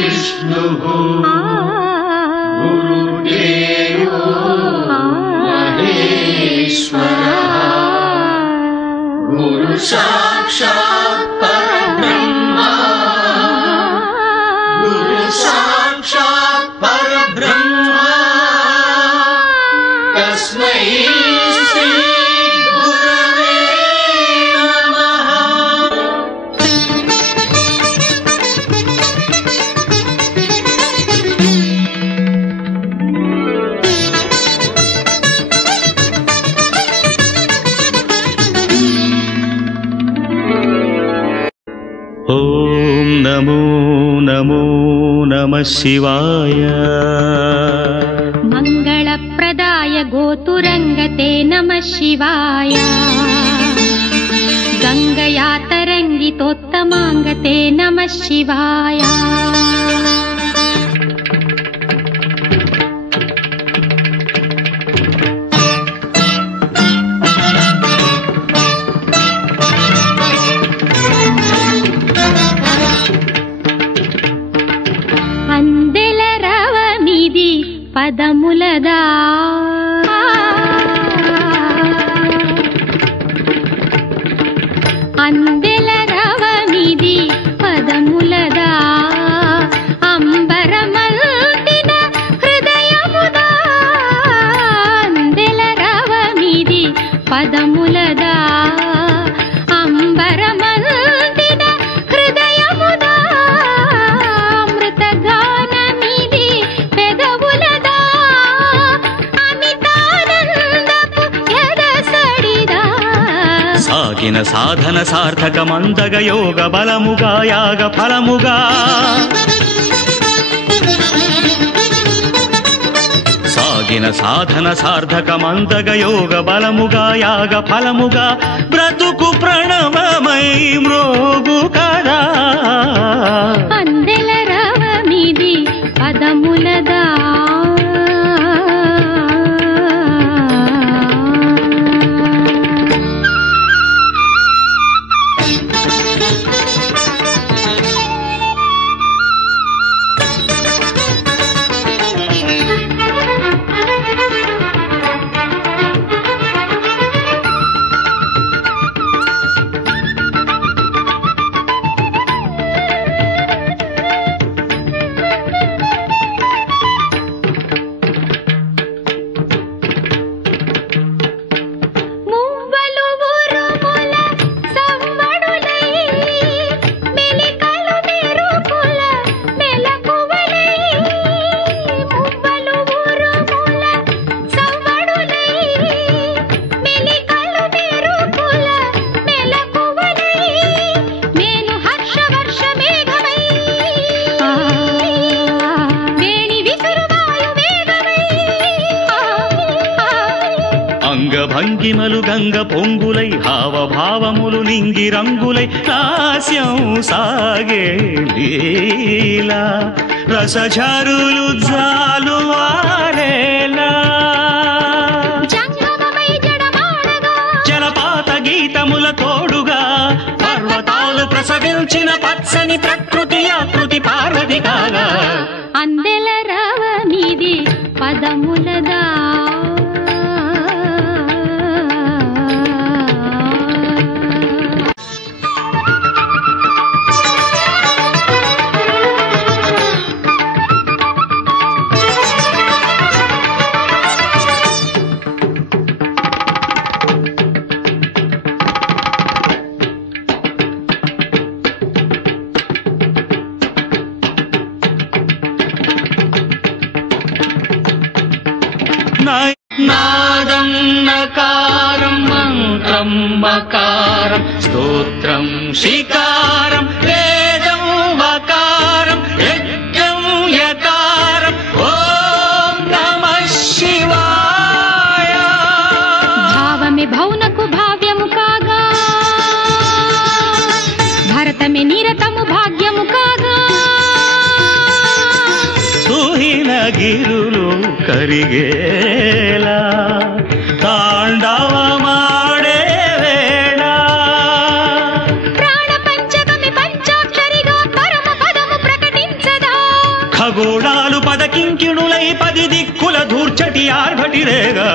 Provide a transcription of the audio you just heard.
विष्णुः गुरुदेवो महेश्वरः गुरु साक्षात् परब्रह्मा गुरु साक्षात् परब्रह्मा तस्मै श्री गुरवे नमः। ఓం నమో నమో నమః శివాయ మంగళప్రదాయ గోతురంగతే నమః శివాయ గంగయా తరంగితోత్తమాంగతే నమః శివాయ అందెల రవమిది పదములదా అందెల రవమిది పదములదా అంబరమల్టిన హృదయముదా అందెల రవమిది పదములదా అంబరమల్టిన హృదయముదా అమృతగానమిది పెదవులదా అమితానందపు ఎదసడిదా సాగిన సాధన సార్థకమందగ యోగ బలముగా యాగ ఫలముగా సాగిన సాధన సార్థకమందగ యోగ బలముగా యాగ ఫలముగా బ్రతుకు ప్రణవమై మ్రోగు కదా అందెల రవమిది పదములదా మువ్వలు ఉరుముల సవ్వడులై మెలికలు మెరుపుల మెలకువలై మువ్వలు ఉరుముల సవ్వడులై మెలికలు మెరుపుల మెలకువలై నేను హర్షవర్ష మేఘమై వేణి విసురువాయు వేగమై అంగభంగిమలు గంగ పొంగులై హావభావములు నింగి రంగులై లాస్యం సాగే లీలా రసఝరులు జాలువారేలా జంగమమై జడమాడగా జలపాత గీతముల తోడుగా పర్వతాలు ప్రసవించిన పచ్చని ప్రకృతి ఆకృతి పార్వతి కాగా అందెల రవమిది పదములదా నాదం నకారం మంత్రం మకారం స్తోత్రం శికారం వేదం వకారం యజ్ఞం యకారం ఓం నమః శివాయ భావమే భౌనకు భావ్యము కాగా భరతమే నిరతము భాగ్యము కాగా తుహిన గిరులు కరిగేలా తాండవమాడే వేళ ప్రాణ పంచకమి పంచాక్షరిగా పరమ పదము ప్రకటించదా పదగోళాలు పదకింకిణులై 10 దిక్కుల ధూర్చటి ఆర్భటిరేగా